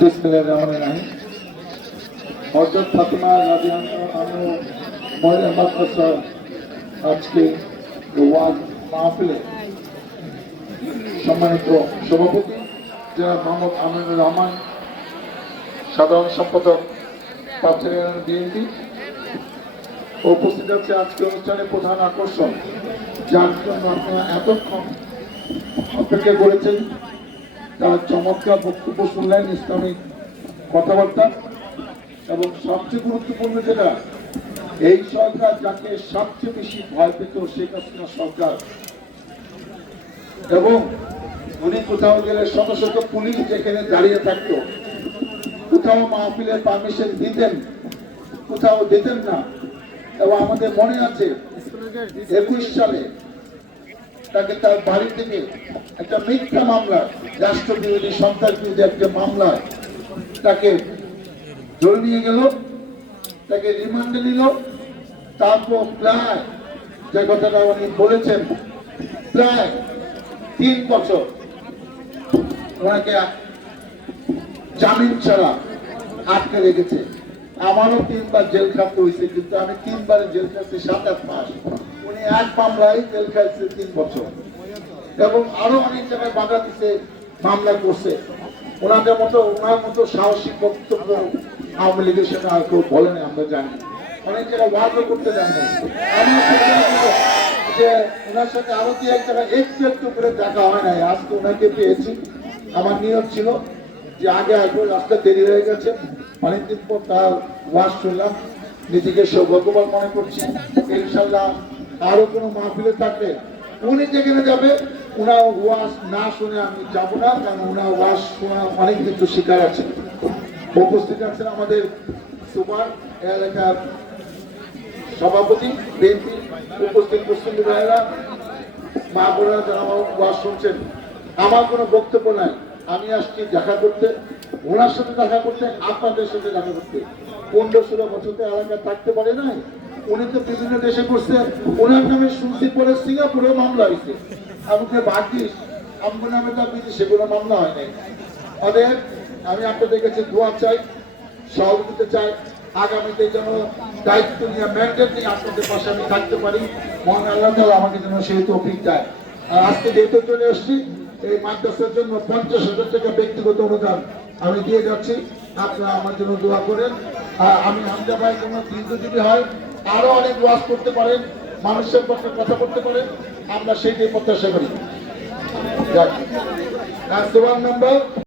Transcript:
বিসমিল্লাহিররহমানিররহিম। হযরত ফাতেমা রাদিয়াল্লাহু আনহা মহিলা মাদ্রাসা আজকে ওয়াজ মাহফিলে সম্মানিত সভাপতি জনাব মোহাম্মদ আমিনুর রহমান, সাধারণ সম্পাদক পাঁচচল্লিশ বিএনপি উপস্থিত আছে। আজকে অনুষ্ঠানের প্রধান আকর্ষণ, যার জন্য আপনারা এতক্ষণ অপেক্ষা করেছেন, তার চমৎকার বক্তব্য শুনলেন, ইসলামিক কথাবার্তা, এবং সবচেয়ে গুরুত্বপূর্ণ যেটা, এই সরকার যাকে সবচেয়ে বেশি ভয় পেত, শেখ হাসিনা সরকার, এবং উনি কোথাও গেলে শত শত পুলিশ যেখানে দাঁড়িয়ে থাকতো, কোথাও মাহফিলের পারমিশন দিতেন, কোথাও দিতেন না। এবং আমাদের মনে আছে 21 সালে তাকে তার বাড়ি থেকে একটা মিথ্যা মামলা, রাষ্ট্রবিরোধী সন্ত্রাস বিরোধী একটা মামলায় তাকে ধরে নিয়ে গেল, তাকে রিমান্ডে নিল। তারপর প্রায়, যে কথাটা উনি বলেছেন, প্রায় 3 বছর ওনাকে জামিন ছাড়া আটকে রেখেছে। আমারও 3 বার জেল খাটতে হয়েছে, কিন্তু আমি 3 বারে জেল খাটছি 7-8 মাস। উনি এক মামলায় জেল খাটছে 3 বছর, এবং আরো অনেক জায়গায় বাধা দিচ্ছে, মামলা করছে। ওনার মতো সাহসী বক্তব্য আওয়ামী লীগের সাথে আর কেউ বলেনি, আমরা জানি। অনেক জায়গায় ওয়াদও করতে জানি। আমি যে ওনার সাথে আরো 2-1 জায়গায় একটু করে দেখা হয় নাই। আজকে ওনাকে পেয়েছি। আমার নিয়ম ছিল যে আগে আসবো, রাস্তা দেরি হয়ে গেছে, অনেকদিন পর তার ওয়াজ শুনলাম, নিজেকে সৌভাগ্যবান মনে করছি। ইনশাল্লাহ আরো কোনো মাহফিলে থাকলে উনি যেখানে যাবে, ওনার ওয়াজ না শুনে আমি যাব না, কারণ ওনার ওয়াজ শোনা অনেক কিছু শিকার আছে। উপস্থিত আছেন আমাদের সুপার এলাকার সভাপতি বিএনপি, উপস্থিত মুসলিম ভাইয়েরা, মা বোনেরা যারা আমার ওয়াজ শুনছেন। আমার কোনো বক্তব্য নাই, আমি আসছি দেখা করতে, ওনার সাথে দেখা করতে, আপনাদের সাথে দেখা করতে। 15-16 বছর এলাকায় থাকতে পারে নাই। উনি তো বিভিন্ন দেশে করছে, ওনার নামে শুনছি পরে সিঙ্গাপুরে মামলা হয়েছে। আমাকে ভাগ্যিস আমার নামে তার বিদেশে কোনো মামলা হয় নাই। অতএব আমি আপনাদের কাছে দোয়া চাই, সহযোগিতা চাই, আগামীতে যেন দায়িত্ব নিয়ে, ম্যান্ডেট নিয়ে আপনাদের পাশে আমি থাকতে পারি। মহান আল্লাহ তাআলা আমাকে যেন সেই তৌফিক দেয়। আর আজকে যেহেতু চলে এসেছি, এই মাদ্রাসার জন্য 50,000 টাকা ব্যক্তিগত অনুদান আমি দিয়ে যাচ্ছি। আপনারা আমার জন্য দোয়া করেন। আর আমি হামজা ভাই কোনো দীর্ঘজীবী হয়, আরো অনেক ওয়াজ করতে পারেন, মানুষের পক্ষে কথা বলতে পারেন, আমরা সেইটাই প্রত্যাশা করি। আর 7 নম্বর